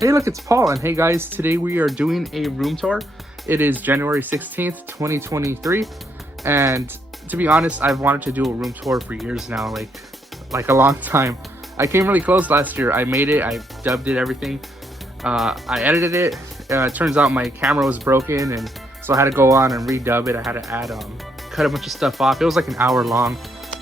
Hey, look, it's Paul, and hey guys, today we are doing a room tour. It is January 16th, 2023, and to be honest, I've wanted to do a room tour for years now, like a long time. I came really close last year. I made it, I dubbed it, everything. I edited it. It turns out my camera was broken, and so I had to go on and redub it. I had to add, cut a bunch of stuff off. It was like an hour long.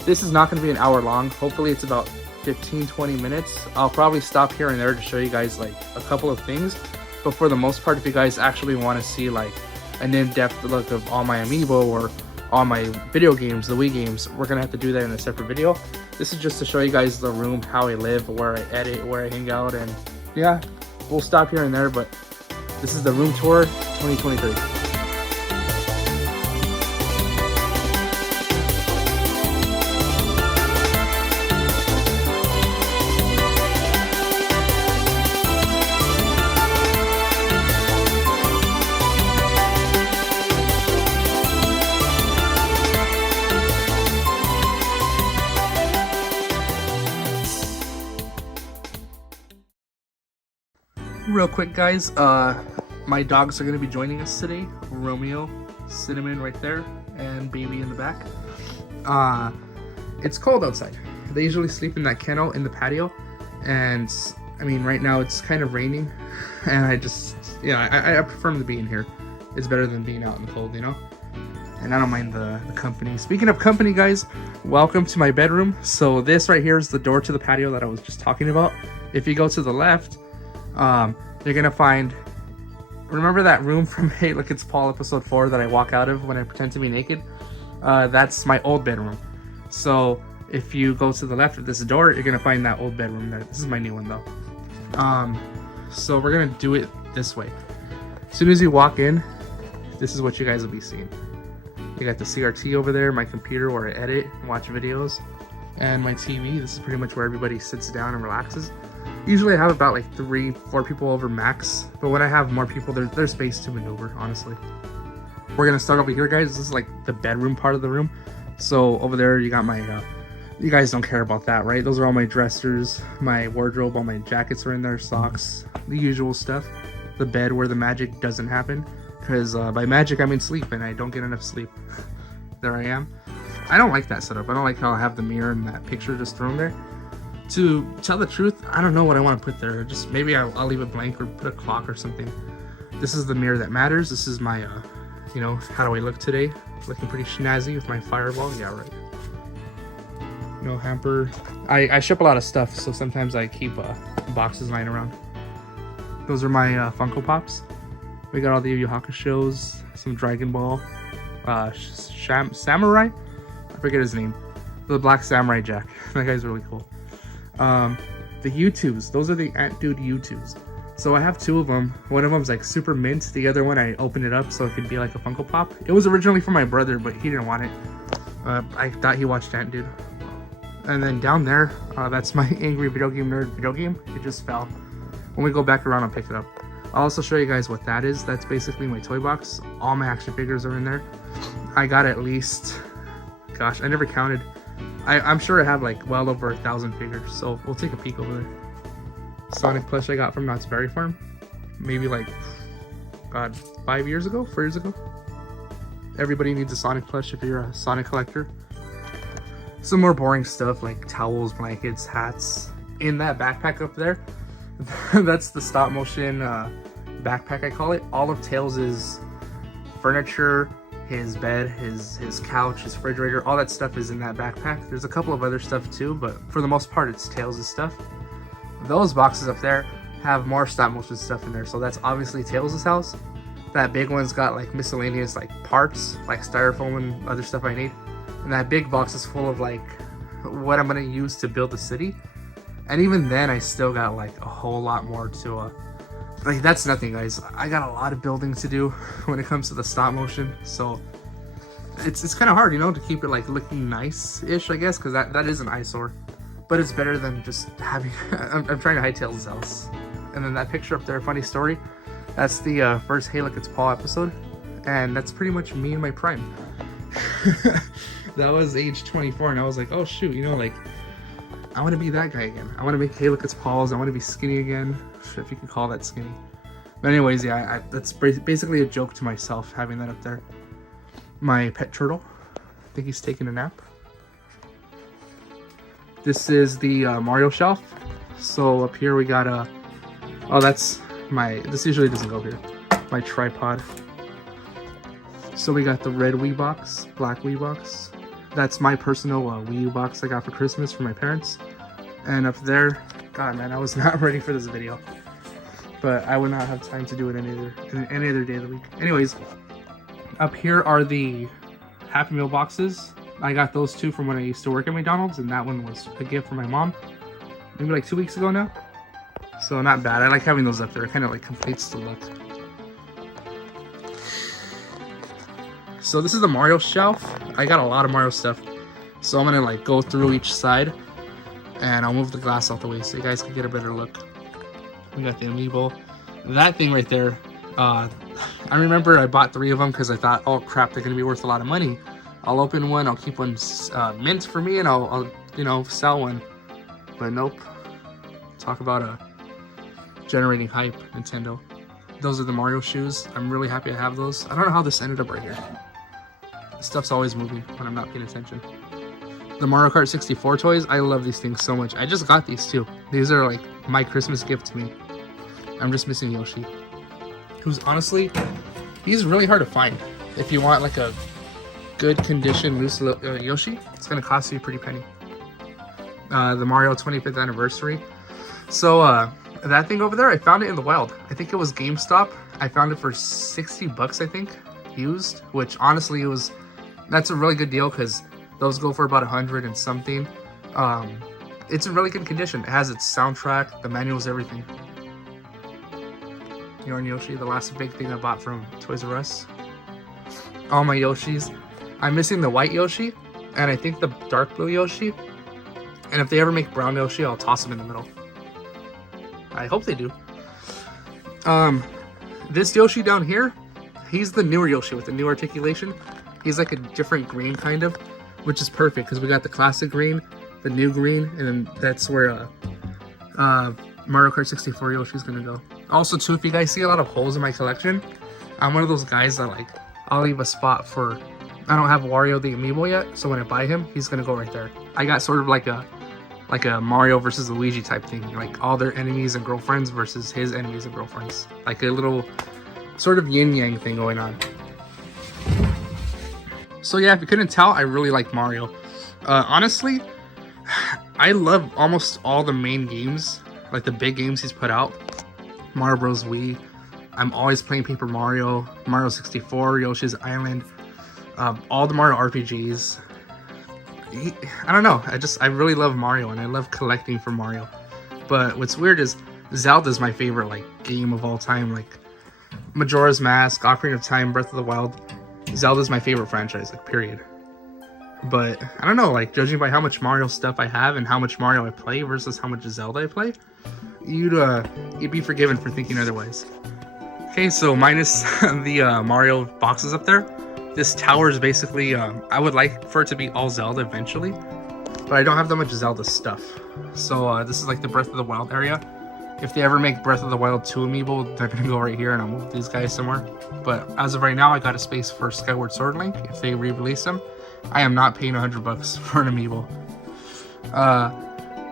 This is not going to be an hour long. Hopefully it's about 15-20 minutes. I'll probably stop here and there to show you guys like a couple of things, but for the most part, if you guys actually want to see like an in-depth look of all my Amiibo or all my video games, the Wii games, we're gonna have to do that in a separate video. This is just to show you guys the room, how I live, where I edit, where I hang out, and yeah, we'll stop here and there, but this is the room tour 2023. Real quick, guys, my dogs are going to be joining us today. Romeo, Cinnamon right there, and Baby in the back. It's cold outside. They usually sleep in that kennel in the patio, and I mean, right now it's kind of raining, and I prefer them to be in here. It's better than being out in the cold, you know? And I don't mind the company. Speaking of company, guys, welcome to my bedroom. So this right here is the door to the patio that I was just talking about. If you go to the left, you're gonna find, remember that room from Hey Look It's Paul episode 4 that I walk out of when I pretend to be naked? That's my old bedroom. So if you go to the left of this door, you're gonna find that old bedroom there. This is my new one though. So we're gonna do it this way. As soon as you walk in, this is what you guys will be seeing. You got the CRT over there, my computer where I edit and watch videos, and my TV. This is pretty much where everybody sits down and relaxes. Usually I have about like 3-4 people over max, but when I have more people, there's space to maneuver, honestly. We're gonna start over here, guys. This is like the bedroom part of the room. So over there you got my, you guys don't care about that, right? Those are all my dressers, my wardrobe, all my jackets are in there, socks, the usual stuff. The bed where the magic doesn't happen, because by magic I mean sleep, and I don't get enough sleep. There I am. I don't like that setup. I don't like how I have the mirror and that picture just thrown there. To tell the truth, I don't know what I want to put there. Just maybe I'll leave it blank or put a clock or something. This is the mirror that matters. This is my, you know, how do I look today? Looking pretty snazzy with my fireball. Yeah, right. No hamper. I ship a lot of stuff, so sometimes I keep boxes lying around. Those are my Funko Pops. We got all the Yu Yu Hakusho's, some Dragon Ball, Samurai? I forget his name. The Black Samurai Jack. That guy's really cool. The U2s, those are the Ant Dude U2s. So I have 2 of them. One of them's like super mint. The other one I opened it up so it could be like a Funko Pop. It was originally for my brother, but he didn't want it. I thought he watched Ant Dude. And then down there, that's my Angry Video Game Nerd video game. It just fell. When we go back around, I'll pick it up. I'll also show you guys what that is. That's basically my toy box. All my action figures are in there. I got at least, gosh, I never counted. I'm sure I have like well over 1,000 figures, so we'll take a peek over there. Sonic plush I got from Knott's Berry Farm. Maybe like, God, 4 years ago? Everybody needs a Sonic plush if you're a Sonic collector. Some more boring stuff like towels, blankets, hats. In that backpack up there, that's the stop motion backpack I call it. All of Tails' furniture, his bed, his couch, his refrigerator, all that stuff is in that backpack. There's a couple of other stuff too, but for the most part it's Tails' stuff. Those boxes up there have more stop motion stuff in there, so that's obviously Tails' house. That big one's got like miscellaneous like parts, like styrofoam and other stuff I need. And that big box is full of like what I'm gonna use to build the city. And even then I still got like a whole lot more to like, that's nothing, guys. I got a lot of building to do when it comes to the stop motion, so it's kind of hard, you know, to keep it like looking nice-ish, I guess, because that is an eyesore. But it's better than just having I'm trying to hide Tails' house. And then that picture up there, funny story, that's the first Hey Look It's Paul episode, and that's pretty much me in my prime. That was age 24, and I was like, oh shoot, you know, like I want to be that guy again. I want to make, hey, look, it's Paul's. I want to be skinny again, if you could call that skinny. But anyways, yeah, that's basically a joke to myself having that up there. My pet turtle. I think he's taking a nap. This is the Mario shelf. So up here we got a... Oh, that's my... This usually doesn't go here. My tripod. So we got the red Wii box, black Wii box. That's my personal Wii U box I got for Christmas from my parents. And up there... God, man, I was not ready for this video. But I would not have time to do it any other day of the week. Anyways, up here are the Happy Meal boxes. I got those two from when I used to work at McDonald's, and that one was a gift from my mom. Maybe like 2 weeks ago now. So not bad. I like having those up there. It kind of like completes the look. So this is the Mario shelf. I got a lot of Mario stuff. So I'm gonna like go through each side, and I'll move the glass out the way so you guys can get a better look. We got the Amiibo. That thing right there, I remember I bought 3 of them because I thought, oh crap, they're gonna be worth a lot of money. I'll open one, I'll keep one mint for me, and I'll you know, sell one. But nope. Talk about generating hype, Nintendo. Those are the Mario shoes. I'm really happy to have those. I don't know how this ended up right here. This stuff's always moving when I'm not paying attention. The Mario Kart 64 toys, I love these things so much. I just got these too. These are like my Christmas gift to me. I'm just missing Yoshi, who's honestly, he's really hard to find. If you want like a good condition loose Yoshi, it's gonna cost you a pretty penny. The Mario 25th anniversary. So that thing over there, I found it in the wild. I think it was GameStop. I found it for 60 bucks, I think, used, which honestly that's a really good deal because those go for about 100 and something. It's in really good condition. It has its soundtrack, the manuals, everything. Yarn Yoshi, the last big thing I bought from Toys R Us. All my Yoshis. I'm missing the white Yoshi, and I think the dark blue Yoshi. And if they ever make brown Yoshi, I'll toss them in the middle. I hope they do. This Yoshi down here, he's the newer Yoshi with the new articulation. He's like a different green kind of, which is perfect because we got the classic green, the new green, and then that's where Mario Kart 64 Yoshi's gonna go. Also too, if you guys see a lot of holes in my collection, I'm one of those guys that like, I'll leave a spot for, I don't have Wario the Amiibo yet, so when I buy him, he's gonna go right there. I got sort of like a Mario versus Luigi type thing, like all their enemies and girlfriends versus his enemies and girlfriends. Like a little sort of yin-yang thing going on. So yeah, if you couldn't tell, I really like Mario. Honestly, I love almost all the main games, like the big games he's put out. Mario Bros. Wii. I'm always playing Paper Mario, Mario 64, Yoshi's Island, all the Mario RPGs. I don't know, I really love Mario and I love collecting for Mario. But what's weird is Zelda's my favorite like game of all time. Like Majora's Mask, Ocarina of Time, Breath of the Wild. Zelda's my favorite franchise, like period. But I don't know, like judging by how much Mario stuff I have and how much Mario I play versus how much Zelda I play, you'd be forgiven for thinking otherwise. Okay, so minus the Mario boxes up there, this tower is basically, I would like for it to be all Zelda eventually, but I don't have that much Zelda stuff. So this is like the Breath of the Wild area. If they ever make Breath of the Wild 2 Amiibo, they're gonna go right here and I'll move these guys somewhere. But as of right now, I got a space for Skyward Sword Link. If they re-release them, I am not paying 100 bucks for an Amiibo.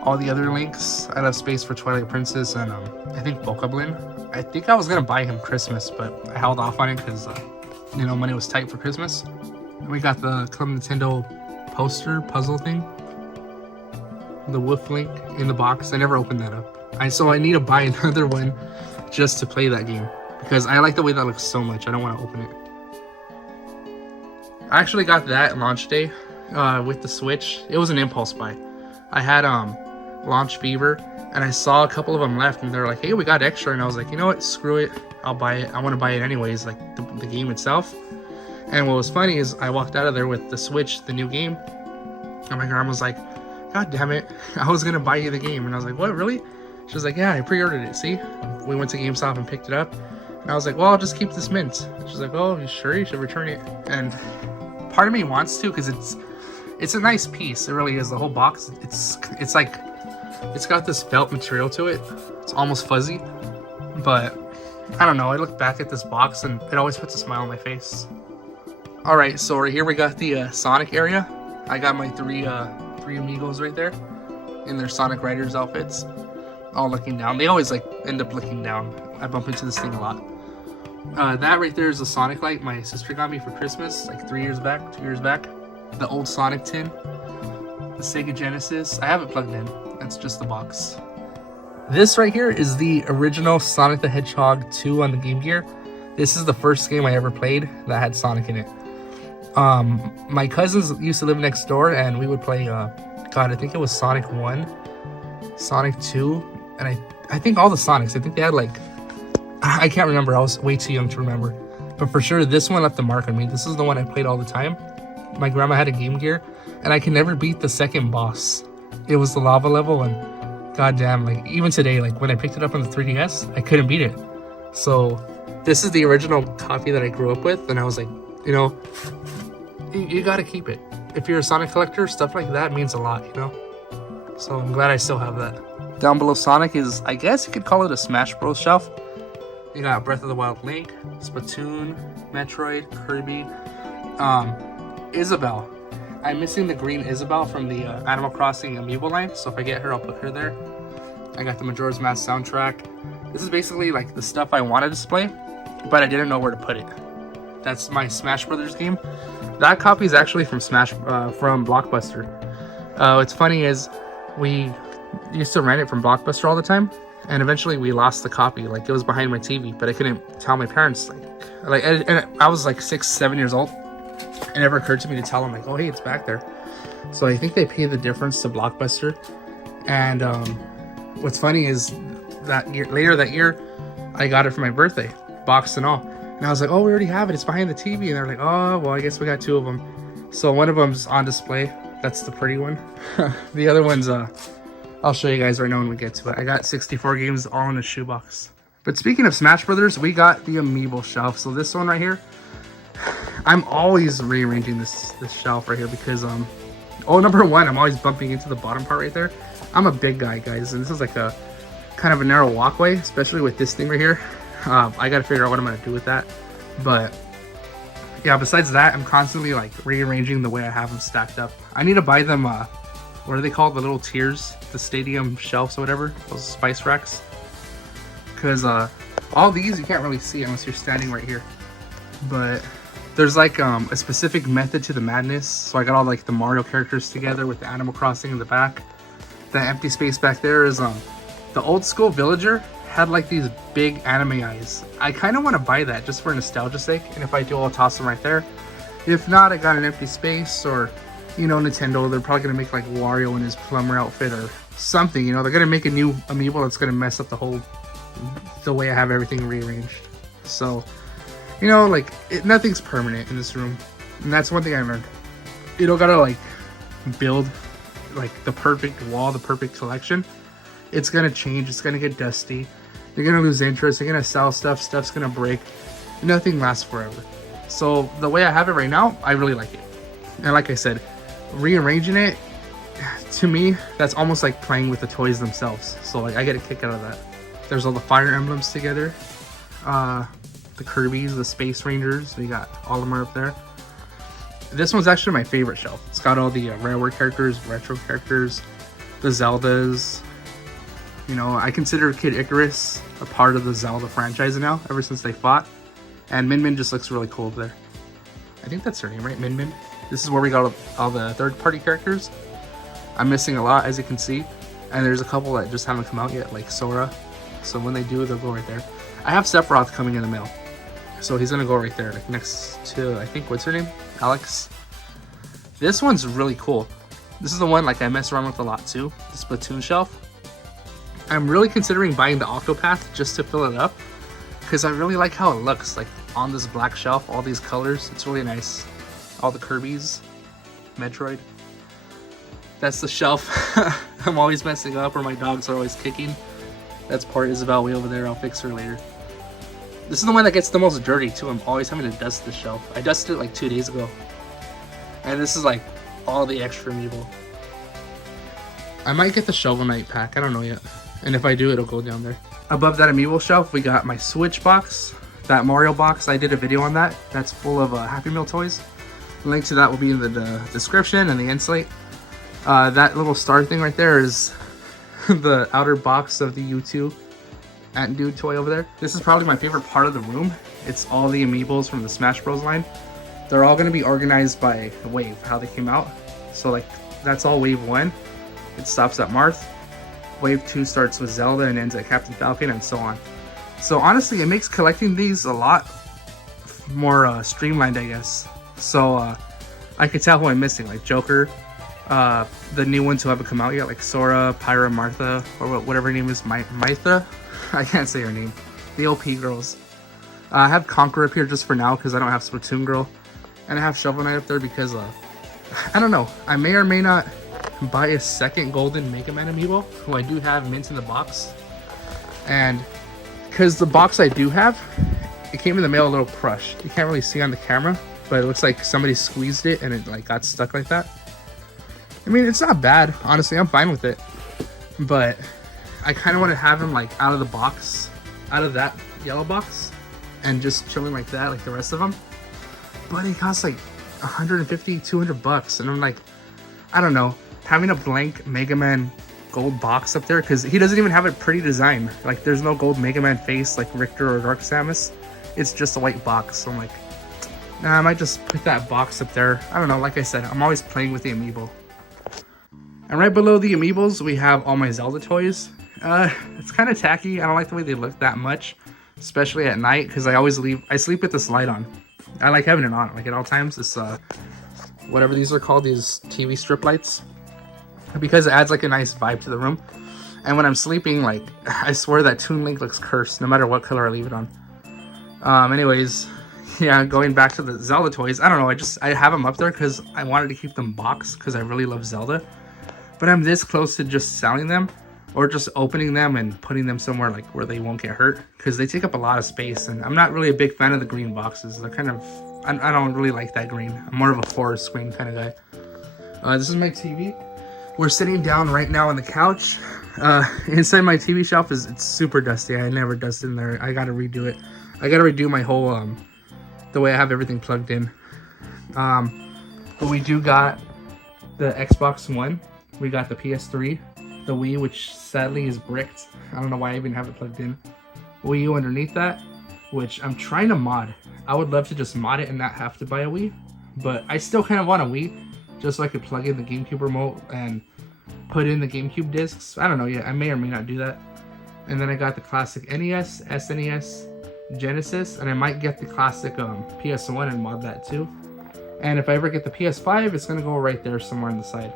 All the other links, I have space for Twilight Princess and I think Bokoblin. I think I was gonna buy him Christmas, but I held off on it because you know, money was tight for Christmas. And we got the Club Nintendo poster puzzle thing, the Wolf Link in the box. I never opened that up. So I need to buy another one just to play that game because I like the way that looks so much. I don't want to open it. I actually got that launch day with the Switch. It was an impulse buy. I had launch fever and I saw a couple of them left and they're like, hey, we got extra, and I was like, you know what, screw it, I'll buy it. I want to buy it anyways, like the game itself. And what was funny is I walked out of there with the Switch, the new game, and my grandma was like, god damn it, I was gonna buy you the game. And I was like, what, really? She was like, yeah, I pre-ordered it, see? We went to GameStop and picked it up. And I was like, well, I'll just keep this mint. She's like, oh, you sure? You should return it. And part of me wants to because it's a nice piece. It really is. The whole box, it's like It's got this felt material to it. It's almost fuzzy, but I don't know. I look back at this box and it always puts a smile on my face. All right, so right here we got the Sonic area. I got my three Amiibos right there in their Sonic Riders outfits, all looking down. They always like end up looking down. I bump into this thing a lot. That right there is a Sonic light my sister got me for Christmas like 2 years back. The old Sonic tin. The Sega Genesis. I have it plugged in. That's just the box. This right here is the original Sonic the Hedgehog 2 on the Game Gear. This is the first game I ever played that had Sonic in it. My cousins used to live next door, and we would play, God, I think it was Sonic 1, Sonic 2, and I think all the Sonics. I think they had like, I can't remember. I was way too young to remember. But for sure, this one left a mark on me. This is the one I played all the time. My grandma had a Game Gear, and I can never beat the second boss. It was the lava level, and goddamn, like even today, like when I picked it up on the 3DS, I couldn't beat it. So this is the original copy that I grew up with, and I was like, you know, you gotta keep it. If you're a Sonic collector, stuff like that means a lot, you know? So I'm glad I still have that. Down below Sonic is, I guess you could call it a Smash Bros. Shelf. You got Breath of the Wild Link, Splatoon, Metroid, Kirby, Isabelle. I'm missing the green Isabelle from the Animal Crossing Amiibo line, so if I get her, I'll put her there. I got the Majora's Mask soundtrack. This is basically like the stuff I want to display, but I didn't know where to put it. That's my Smash Brothers game. That copy is actually from from Blockbuster. What's funny is we used to rent it from Blockbuster all the time, and eventually we lost the copy. Like it was behind my TV, but I couldn't tell my parents. And I was like 6, 7 years old. It never occurred to me to tell them like, oh hey, it's back there. So I think they paid the difference to Blockbuster. And what's funny is later that year, I got it for my birthday, box and all. And I was like, oh, we already have it. It's behind the TV. And they're like, oh, well, I guess we got 2 of them. So one of them's on display. That's the pretty one. The other one's, I'll show you guys right now when we get to it. I got 64 games all in a shoebox. But speaking of Smash Brothers, we got the Amiibo shelf. So this one right here, I'm always rearranging this shelf right here because, number one, I'm always bumping into the bottom part right there. I'm a big guy, guys, and this is like a kind of a narrow walkway, especially with this thing right here. I gotta figure out what I'm gonna do with that. But yeah, besides that, I'm constantly like rearranging the way I have them stacked up. I need to buy them, what are they called? The little tiers, the stadium shelves or whatever, those spice racks. Because all these you can't really see unless you're standing right here. But there's like a specific method to the madness. So I got all like the Mario characters together with the Animal Crossing in the back. The empty space back there is the old school villager had like these big anime eyes. I kind of want to buy that just for nostalgia's sake, and if I do, I'll toss them right there. If not, I got an empty space, or you know, Nintendo, they're probably gonna make like Wario in his plumber outfit or something. You know, they're gonna make a new Amiibo that's gonna mess up the way I have everything rearranged. So, you know, like nothing's permanent in this room, and that's one thing I learned. You don't gotta like build like the perfect wall, the perfect collection. It's gonna change. It's gonna get dusty. They're gonna lose interest. They're gonna sell stuff. Stuff's gonna break. Nothing lasts forever. So the way I have it right now, I really like it. And like I said, rearranging it, to me, that's almost like playing with the toys themselves. So like I get a kick out of that. There's all the fire emblems together. The Kirby's, the Space Rangers. We got all of them up there. This one's actually my favorite shelf. It's got all the Rareware characters, retro characters, the Zeldas. You know, I consider Kid Icarus a part of the Zelda franchise now, ever since they fought. And Min Min just looks really cool there. I think that's her name, right? Min Min. This is where we got all the third-party characters. I'm missing a lot, as you can see. And there's a couple that just haven't come out yet, like Sora. So when they do, they'll go right there. I have Sephiroth coming in the mail. So he's going to go right there, like next to, I think, what's her name? Alex. This one's really cool. This is the one like I mess around with a lot too, the Splatoon shelf. I'm really considering buying the Octopath just to fill it up, because I really like how it looks, like on this black shelf, all these colors. It's really nice. All the Kirby's, Metroid. That's the shelf I'm always messing up, or my dogs are always kicking. That's poor Isabelle way over there. I'll fix her later. This is the one that gets the most dirty too. I'm always having to dust the shelf. I dusted it like 2 days ago. And this is like all the extra Amiibo. I might get the Shovel Knight pack. I don't know yet. And if I do, it'll go down there. Above that Amiibo shelf, we got my Switch box. That Mario box, I did a video on that. That's full of Happy Meal toys. The link to that will be in the description and the inslate. That little star thing right there is the outer box of the U2 Ant Dude toy over there. This is probably my favorite part of the room. It's all the Amiibos from the Smash Bros line. They're all going to be organized by wave, how they came out. So like, that's all wave 1. It stops at Marth. Wave 2 starts with Zelda and ends at Captain Falcon, and so on. So honestly, it makes collecting these a lot more streamlined, I guess. So I could tell who I'm missing, like Joker, the new ones who haven't come out yet, like Sora, Pyra, Martha, or whatever her name is, Mytha. I can't say her name. The OP girls. I have Conqueror up here just for now because I don't have Splatoon Girl. And I have Shovel Knight up there because, I don't know. I may or may not buy a second golden Mega Man Amiibo, who I do have mint in the box. And because the box I do have, it came in the mail a little crushed. You can't really see on the camera, but it looks like somebody squeezed it and it like got stuck like that. I mean, it's not bad. Honestly, I'm fine with it. But I kind of want to have him like out of the box, out of that yellow box, and just chilling like that, like the rest of them. But it costs like 150, 200 bucks. And I'm like, I don't know, having a blank Mega Man gold box up there, because he doesn't even have a pretty design. Like, there's no gold Mega Man face like Richter or Dark Samus. It's just a white box. So I'm like, nah, I might just put that box up there. I don't know, like I said, I'm always playing with the Amiibo. And right below the Amiibos, we have all my Zelda toys. It's kind of tacky. I don't like the way they look that much, especially at night, because I sleep with this light on. I like having it on, like at all times. This, whatever these are called, these TV strip lights, because it adds like a nice vibe to the room. And when I'm sleeping, like, I swear that Toon Link looks cursed, no matter what color I leave it on. Anyways, yeah, going back to the Zelda toys, I don't know, I have them up there because I wanted to keep them boxed because I really love Zelda. But I'm this close to just selling them, or just opening them and putting them somewhere like where they won't get hurt, because they take up a lot of space, and I'm not really a big fan of the green boxes. They're kind of, I don't really like that green. I'm more of a forest screen kind of guy. This is my TV. We're sitting down right now on the couch. Inside my TV shelf it's super dusty. I never dusted in there. I gotta redo it. I gotta redo my whole the way I have everything plugged in. But we do got the Xbox One. We got the PS3, the Wii, which sadly is bricked. I don't know why I even have it plugged in. Wii U underneath that, which I'm trying to mod. I would love to just mod it and not have to buy a Wii, but I still kind of want a Wii, just so I could plug in the GameCube remote and put in the GameCube discs. I don't know yet. I may or may not do that. And then I got the classic NES, SNES, Genesis, and I might get the classic PS1 and mod that too. And if I ever get the PS5, it's gonna go right there somewhere on the side.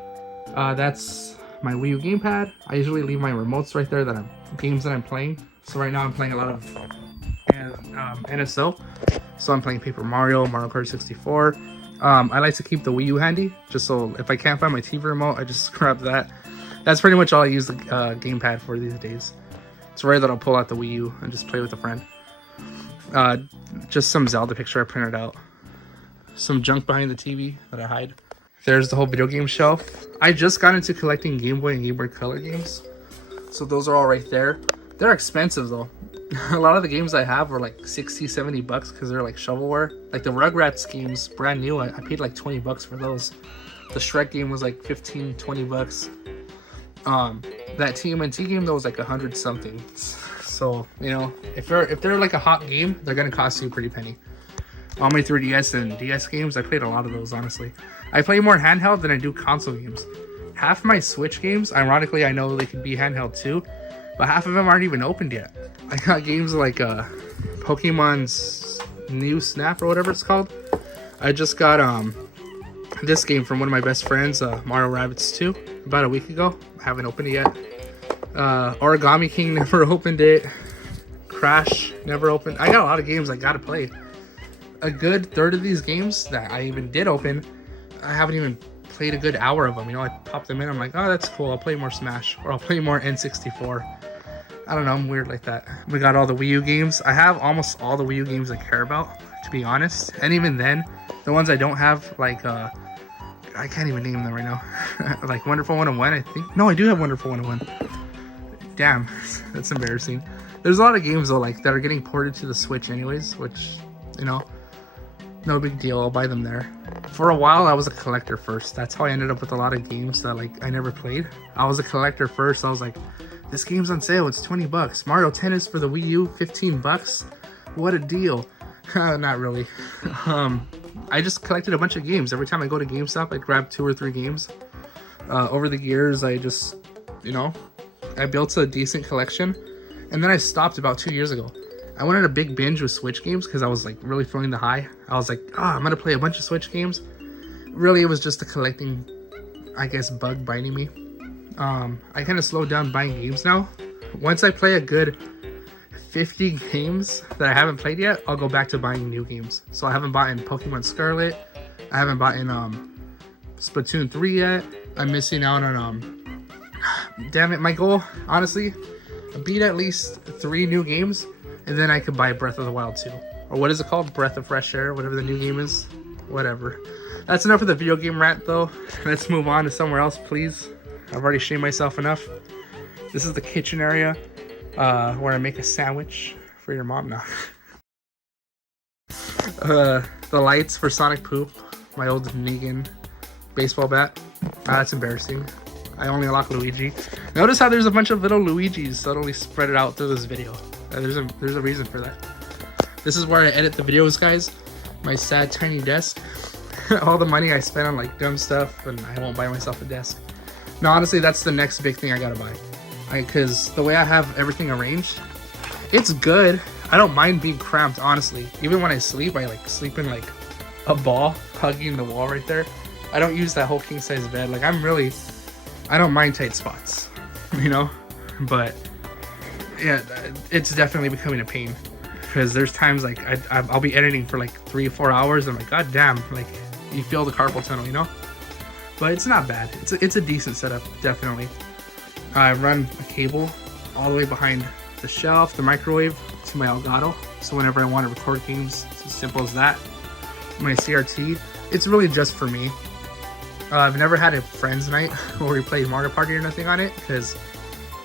That's my Wii U gamepad. I usually leave my remotes right there, games that I'm playing. So right now I'm playing a lot of NSO. So I'm playing Paper Mario Kart 64. I like to keep the Wii U handy, just so if I can't find my TV remote, I just grab that. That's pretty much all I use the gamepad for these days. It's rare that I'll pull out the Wii U and just play with a friend. Just some Zelda picture I printed out. Some junk behind the TV that I hide. There's the whole video game shelf. I just got into collecting Game Boy and Game Boy Color games, so those are all right there. They're expensive though. A lot of the games I have are like 60, 70 bucks because they're like shovelware. Like the Rugrats games, brand new, I paid like 20 bucks for those. The Shrek game was like 15, 20 bucks. That TMNT game though was like 100 something. So, you know, if they're like a hot game, they're gonna cost you a pretty penny. All my 3DS and DS games, I played a lot of those, honestly. I play more handheld than I do console games. Half my Switch games, ironically, I know they could be handheld too, but half of them aren't even opened yet. I got games like Pokemon's New Snap or whatever it's called. I just got this game from one of my best friends, Mario Rabbids 2, about a week ago. I haven't opened it yet. Origami King, never opened it. Crash, never opened. I got a lot of games I gotta play. A good third of these games that I even did open, I haven't even played a good hour of them. You know, I pop them in, I'm like, oh, that's cool. I'll play more Smash, or I'll play more N64. I don't know, I'm weird like that. We got all the Wii U games. I have almost all the Wii U games I care about, to be honest. And even then, the ones I don't have, like I can't even name them right now. Like Wonderful 101, I think. No, I do have Wonderful 101. Damn, that's embarrassing. There's a lot of games though, like that are getting ported to the Switch anyways, which, you know, no big deal. I'll buy them there. For a while, I was a collector first. That's how I ended up with a lot of games that like I never played. I was a collector first. I was like, this game's on sale. It's 20 bucks. Mario Tennis for the Wii U, 15 bucks. What a deal. Not really. I just collected a bunch of games. Every time I go to GameStop, I grab 2 or 3 games. Over the years, I just, you know, I built a decent collection. And then I stopped about 2 years ago. I went on a big binge with Switch games because I was like really feeling the high. I was like, I'm gonna play a bunch of Switch games. Really, it was just a collecting, I guess, bug biting me. I kind of slowed down buying games now. Once I play a good 50 games that I haven't played yet, I'll go back to buying new games. So I haven't bought in Pokemon Scarlet. I haven't bought in Splatoon 3 yet. I'm missing out on damn it, my goal, honestly, beat at least 3 new games, and then I could buy Breath of the Wild 2. Or what is it called? Breath of Fresh Air, whatever the new game is. Whatever. That's enough of the video game rant though. Let's move on to somewhere else, please. I've already shamed myself enough. This is the kitchen area. Where I make a sandwich for your mom now. The lights for Sonic Poop, my old Negan baseball bat. That's embarrassing. I only unlock Luigi. Notice how there's a bunch of little Luigis suddenly spread it out through this video. There's a reason for that. This is where I edit the videos, guys. My sad tiny desk. All the money I spent on like dumb stuff, and I won't buy myself a desk. No, honestly, that's the next big thing I gotta buy. Because the way I have everything arranged, it's good. I don't mind being cramped, honestly. Even when I sleep, I like sleep in like a ball, hugging the wall right there. I don't use that whole king size bed. Like I don't mind tight spots, you know? But yeah, it's definitely becoming a pain. Because there's times like I'll be editing for like 3 or 4 hours. And I'm like, god damn, like you feel the carpal tunnel, you know? But it's not bad. It's a decent setup, definitely. I run a cable all the way behind the shelf, the microwave, to my Elgato. So whenever I want to record games, it's as simple as that. My CRT, it's really just for me. I've never had a friends night where we played Mario Party or nothing on it. Because,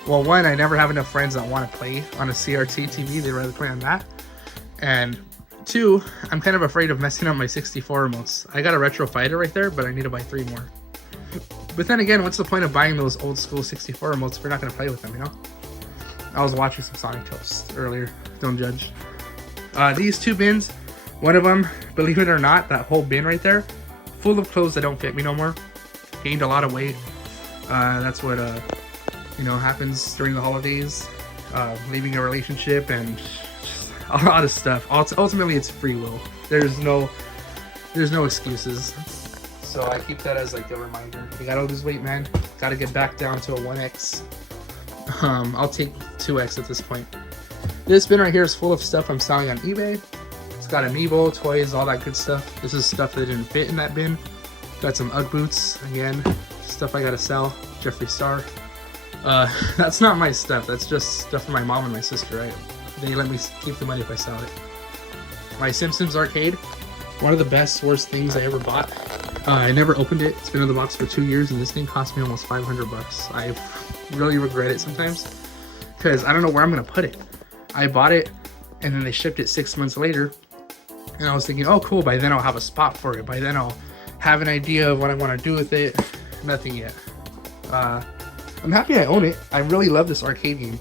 well, one, I never have enough friends that want to play on a CRT TV. They'd rather play on that. And 2, I'm kind of afraid of messing up my 64 remotes. I got a Retro Fighter right there, but I need to buy 3 more. But then again, what's the point of buying those old school 64 remotes if you're not going to play with them, you know? I was watching some Sonic Toast earlier. Don't judge. These 2 bins, one of them, believe it or not, that whole bin right there, full of clothes that don't fit me no more. Gained a lot of weight. That's what, you know, happens during the holidays. Leaving a relationship and just a lot of stuff. Ultimately, it's free will. There's no excuses. So I keep that as like a reminder. You gotta lose weight, man. Gotta get back down to a 1X. I'll take 2X at this point. This bin right here is full of stuff I'm selling on eBay. It's got Amiibo, toys, all that good stuff. This is stuff that didn't fit in that bin. Got some Ugg boots, again, stuff I gotta sell. Jeffree Star. That's not my stuff. That's just stuff for my mom and my sister, right? They let me keep the money if I sell it. My Simpsons arcade. One of the best, worst things I ever bought. I never opened it. It's been in the box for 2 years, and this thing cost me almost 500 bucks. I really regret it sometimes, because I don't know where I'm going to put it. I bought it, and then they shipped it 6 months later, and I was thinking, oh cool, by then I'll have a spot for it. By then I'll have an idea of what I want to do with it. Nothing yet. I'm happy I own it. I really love this arcade game,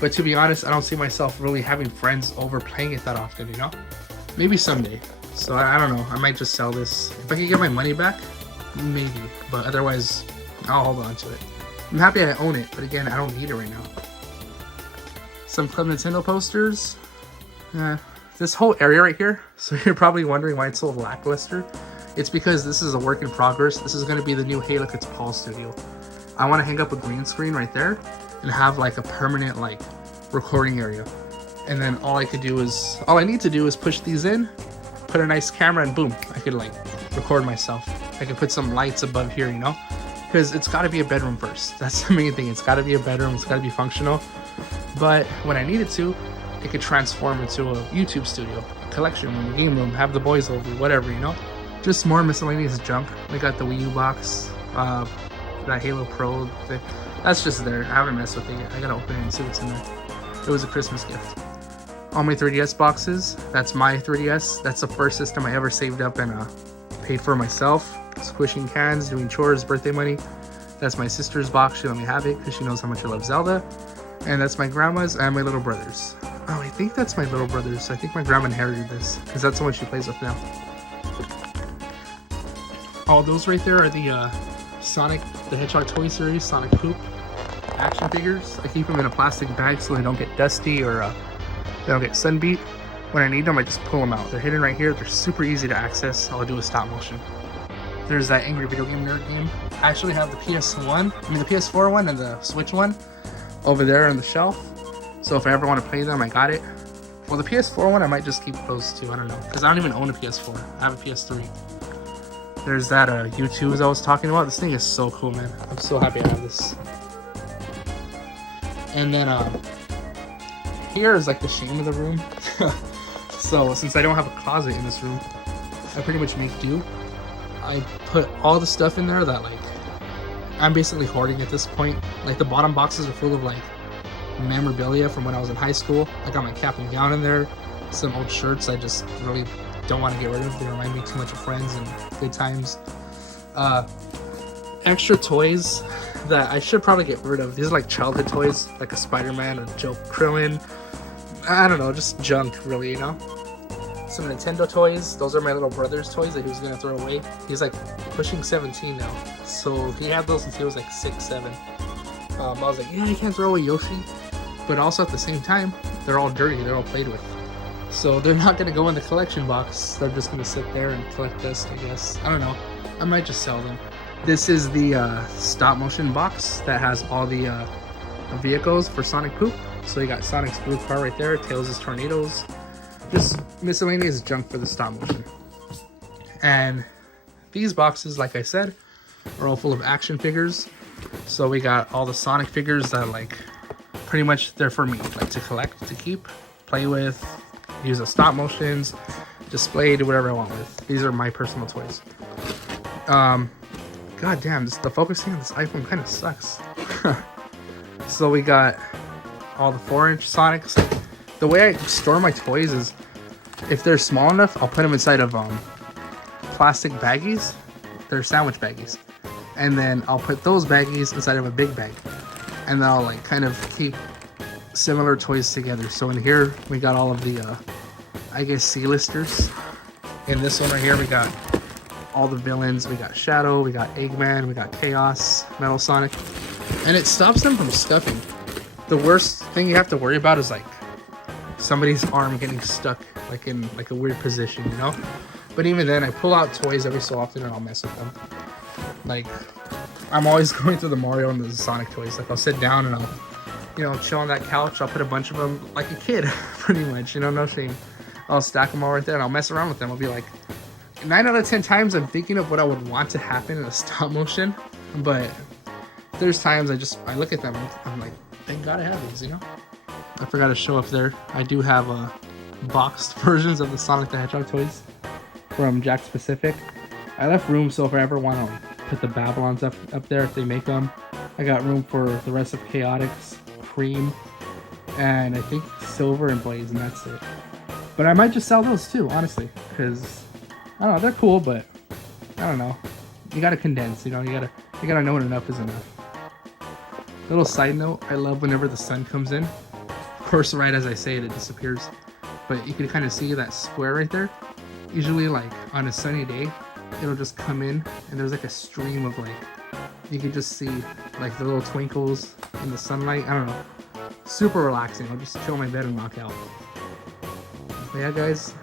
but to be honest, I don't see myself really having friends over playing it that often, you know? Maybe someday. So I don't know, I might just sell this. If I can get my money back, maybe. But otherwise, I'll hold on to it. I'm happy I own it, but again, I don't need it right now. Some Club Nintendo posters. This whole area right here, so you're probably wondering why it's so lackluster. It's because this is a work in progress. This is going to be the new Halo It's Paul studio. I want to hang up a green screen right there and have like a permanent like recording area. And then all I need to do is push these in, put a nice camera, and boom, I could like record myself. I could put some lights above here, you know, because it's got to be a bedroom first. That's the main thing. It's got to be a bedroom. It's got to be functional. But when I need it to, it could transform into a YouTube studio, a collection room, a game room, have the boys over, whatever, you know. Just more miscellaneous junk. We got the Wii U box, that Halo Pro thing. That's just there. I haven't messed with it yet. I gotta open it and see what's in there. It was a Christmas gift. All my 3DS boxes. That's my 3DS. That's the first system I ever saved up and paid for myself. Squishing cans, doing chores, birthday money. That's my sister's box. She let me have it because she knows how much I love Zelda. And that's my grandma's and my little brother's. Oh, I think that's my little brother's. I think my grandma inherited this because that's the one she plays with now. All those right there are the Sonic the Hedgehog toy series, Sonic Poop action figures. I keep them in a plastic bag so they don't get dusty or they don't get sunbeat. When I need them, I just pull them out. They're hidden right here. They're super easy to access. All I do is stop motion. There's that Angry Video Game Nerd game. I actually have the the PS4 one and the Switch one over there on the shelf. So if I ever want to play them, I got it. Well, the PS4 one, I might just keep those two. I don't know. Because I don't even own a PS4. I have a PS3. There's that U2 as I was talking about. This thing is so cool, man. I'm so happy I have this. And then here is like the shame of the room. So since I don't have a closet in this room, I pretty much make do. I put all the stuff in there that like I'm basically hoarding at this point. Like the bottom boxes are full of like memorabilia from when I was in high school. I got my cap and gown in there, some old shirts I just really don't want to get rid of. They remind me too much of friends and good times. Extra toys that I should probably get rid of. These are like childhood toys, like a Spider-Man, a Joe Krillin. I don't know, just junk really, you know? Some Nintendo toys. Those are my little brother's toys that he was gonna throw away. He's like pushing 17 now, so he had those since he was like 6, 7. I was like, yeah, you can't throw away Yoshi, but also at the same time, they're all dirty. They're all played with, so they're not gonna go in the collection box. They're just gonna sit there and collect dust, I guess. I don't know. I might just sell them. This is the stop motion box that has all the vehicles for Sonic Poop. So you got Sonic's blue car right there, Tails' tornadoes, just miscellaneous junk for the stop motion. And these boxes, like I said, are all full of action figures. So we got all the Sonic figures that like pretty much they're for me, like to collect, to keep, play with, use as stop motions, display, do whatever I want with. These are my personal toys. God damn, the focusing on this iPhone kind of sucks. So we got all the 4-inch Sonics. The way I store my toys is if they're small enough, I'll put them inside of plastic baggies. They're sandwich baggies. And then I'll put those baggies inside of a big bag. And then I'll like kind of keep similar toys together. So in here, we got all of the, I guess, C-listers. In this one right here, we got all the villains. We got Shadow, we got Eggman, we got Chaos, Metal Sonic. And it stops them from scuffing. The worst thing you have to worry about is like somebody's arm getting stuck like in like a weird position, you know? But even then, I pull out toys every so often and I'll mess with them. Like, I'm always going through the Mario and the Sonic toys. Like, I'll sit down and I'll, you know, chill on that couch. I'll put a bunch of them like a kid, pretty much, you know, no shame. I'll stack them all right there and I'll mess around with them. I'll be like, 9 out of 10 times I'm thinking of what I would want to happen in a stop motion, but there's times I look at them and I'm like, thank God I have these, you know? I forgot to show up there. I do have boxed versions of the Sonic the Hedgehog toys from Jack's Pacific. I left room so if I ever want to put the Babylons up there if they make them. I got room for the rest of Chaotix, Cream, and I think Silver and Blaze, and that's it. But I might just sell those too, honestly, because I don't know, they're cool, but I don't know. You gotta condense, you know, you gotta know when enough is enough. Little side note, I love whenever the sun comes in. Of course, right as I say it, it disappears. But you can kind of see that square right there. Usually, like, on a sunny day, it'll just come in, and there's like a stream of like, you can just see like the little twinkles in the sunlight. I don't know. Super relaxing. I'll just chill in my bed and knock out. But yeah, guys,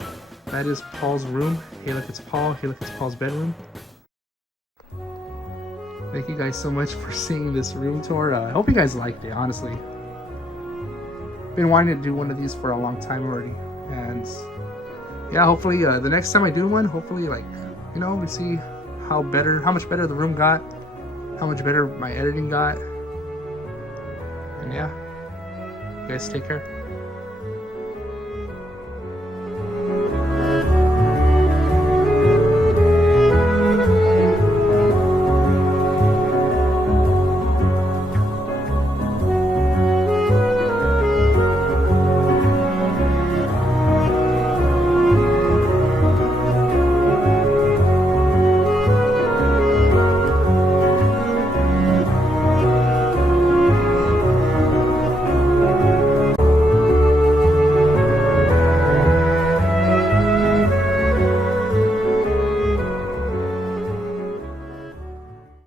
that is Paul's room. Hey, look, it's Paul. Hey, look, it's Paul's bedroom. Thank you guys so much for seeing this room tour. I hope you guys liked it, honestly. Been wanting to do one of these for a long time already. And yeah, hopefully the next time I do one, hopefully, like, you know, we see how much better the room got, how much better my editing got. And yeah, you guys take care.